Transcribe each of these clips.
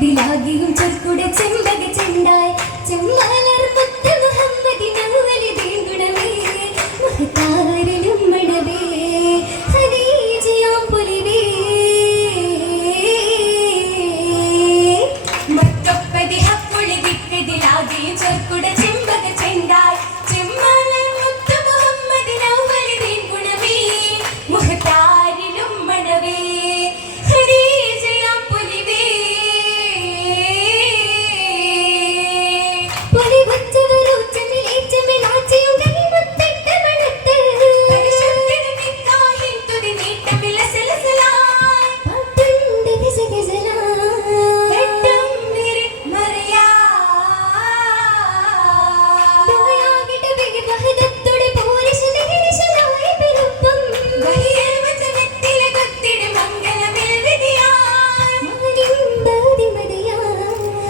ചെങ്കതിലാകിയും ചെറുകുട ചെമ്പക ചെണ്ടായി. ചെമ്മാലർ മുത്ത മുഹമ്മദി നൗവലി ദേഗുണമേ മഹത്താ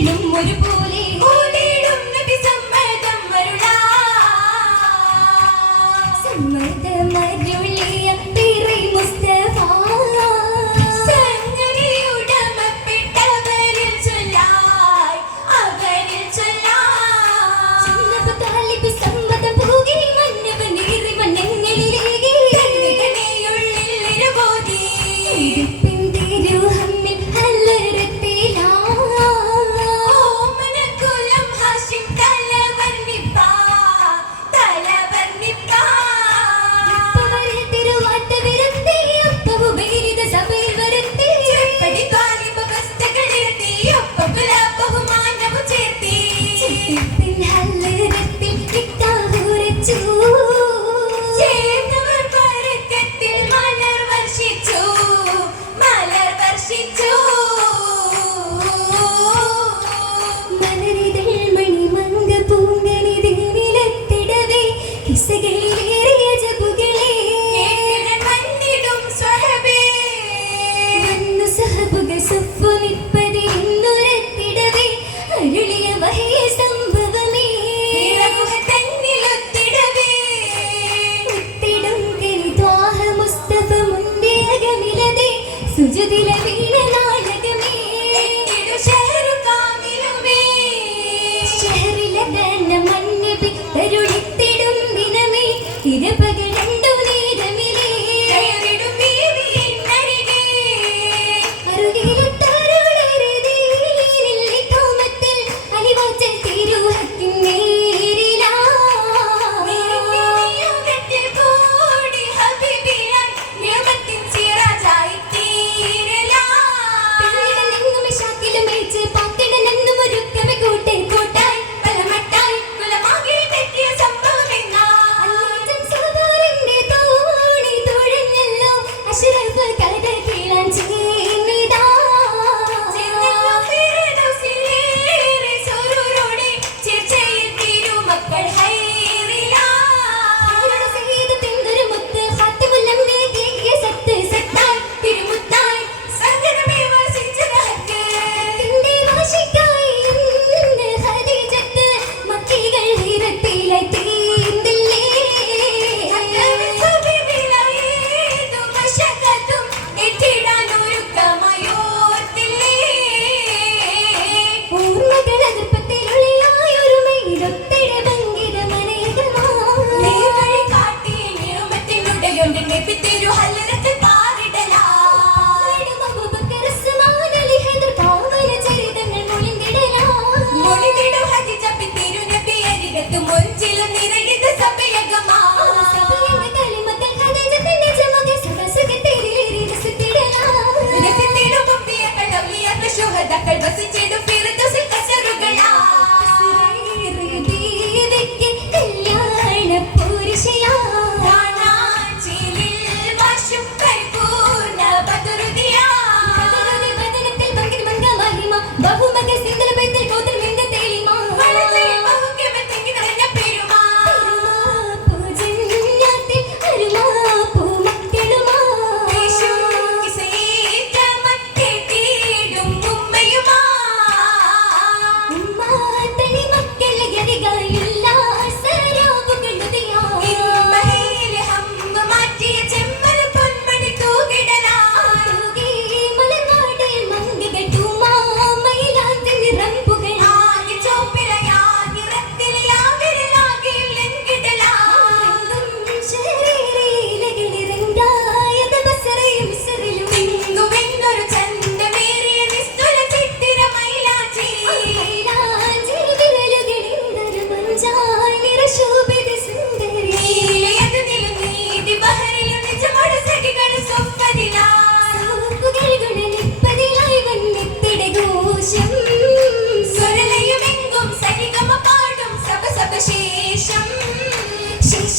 വീണ്ടും ഒരു പൂ to feel it.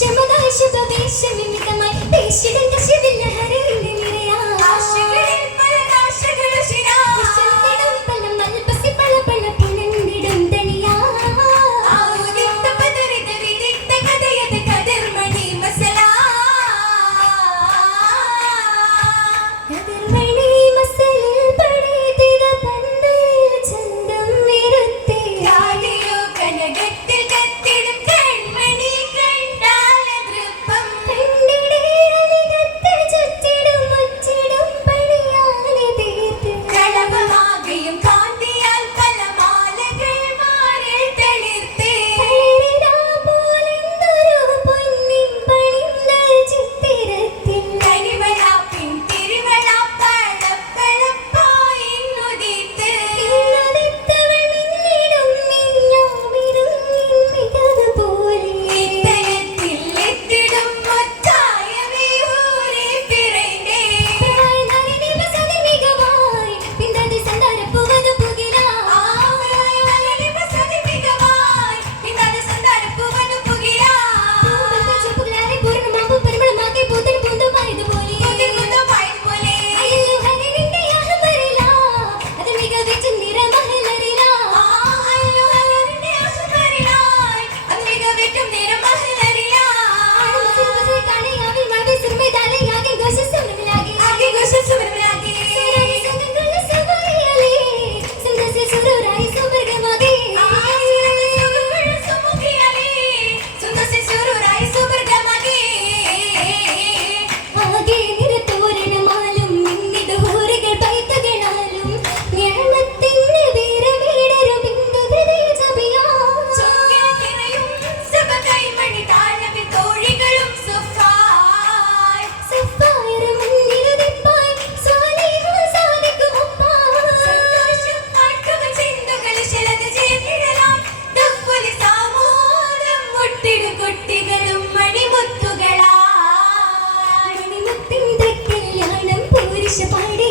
ശമദാശ പ്രദേശ വിമിതമായി. ദേശിതന്റെ ശിവിലഹരി മുത്തിനു കുട്ടികളും കല്യാണം പുരുഷ പാടി.